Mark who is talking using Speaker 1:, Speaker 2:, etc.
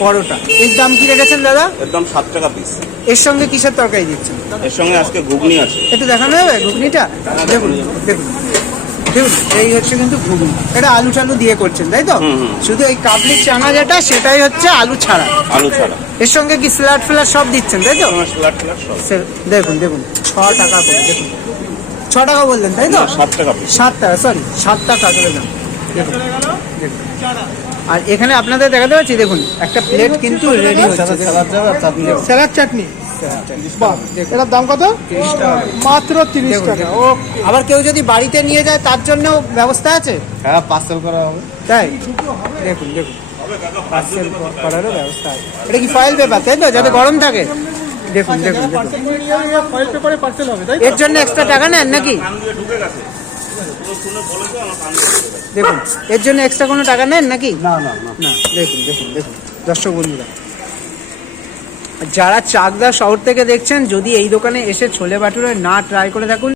Speaker 1: পরোটা। এর দাম কি রেখেছেন দাদা?
Speaker 2: একদম সাত টাকা পিস
Speaker 1: এর সঙ্গে কিসের তরকারি দিচ্ছেন?
Speaker 2: এর সঙ্গে আজকে ঘুগনি আছে।
Speaker 1: একটু দেখানো যাবে? ঘুগনিটা? দেখুন দেখুন। দেখুন এই হচ্ছে কিন্তু ঘুগনি। এটা আলু টালু দিয়ে করছেন তাই তো। শুধু এই কাবলি চানা যেটা সেটাই হচ্ছে আলু ছাড়া।
Speaker 2: আলু ছাড়া।
Speaker 1: এর সঙ্গে কি স্যালাড ফ্যালাড সব দিচ্ছেন তাই তো?
Speaker 2: ফ্যালাড সব।
Speaker 1: দেখুন দেখুন। ছ টাকা করে দেখুন। ছ টাকা বললেন তাই তো?
Speaker 2: সাত টাকা
Speaker 1: সাত টাকা সরি সাত টাকা করে দাম। দেখুন। আর এখানে আপনাদের দেখাতে পাচ্ছি দেখুন একটা প্লেট কিন্তু রেডি হচ্ছে
Speaker 3: স্যালাড চাটনি এটার দাম কত। মাত্র তিরিশ টাকা।
Speaker 1: দেখুন। আবার কেউ যদি বাড়িতে নিয়ে যায় তার জন্য ব্যবস্থা আছে?
Speaker 4: হ্যাঁ পার্সেল করা হবে।
Speaker 1: তাই? দেখুন দেখুন। পার্সেল করারও ব্যবস্থা আছে। এটা কি ফয়েল পেপার তাই তো? যাতে গরম থাকে। দেখুন দেখুন দেখুন।
Speaker 3: ফয়েল পেপারে পার্সেল হবে তাই
Speaker 1: এর জন্য এক্সট্রা টাকা নেন নাকি? দেখুন এর জন্য এক্সট্রা কোনো টাকা নেন নাকি?
Speaker 4: না না না।
Speaker 1: না দেখুন দেখুন দেখুন। দর্শক বন্ধুরা যারা চাকদা শহর থেকে দেখছেন যদি এই দোকানে এসে ছোলে বাটুরে না ট্রাই করে থাকুন